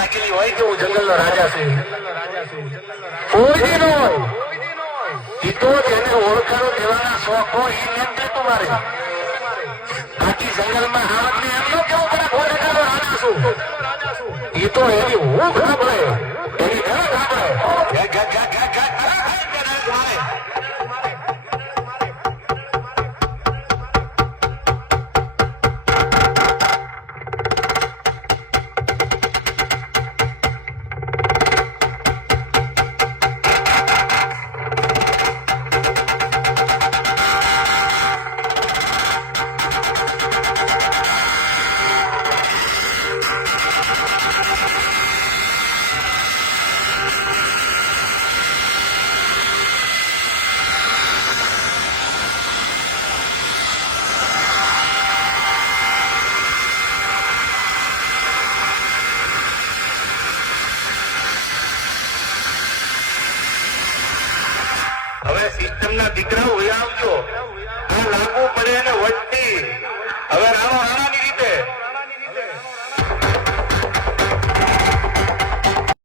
લાગેલી હોય કે હું જંગલનો રાજા છું, કોઈ નો એ તો જેને ઓળખાણો દેવાના શોખ હોય એ એમ કે તમારે બાકી જંગલમાં આવડને એમ ન કેવું પડે હું જંગલનો રાજા છું, એ તો એની હું ખબર એની ઘર ખબર હવે સિસ્ટમના દીકરાઓ આવજો.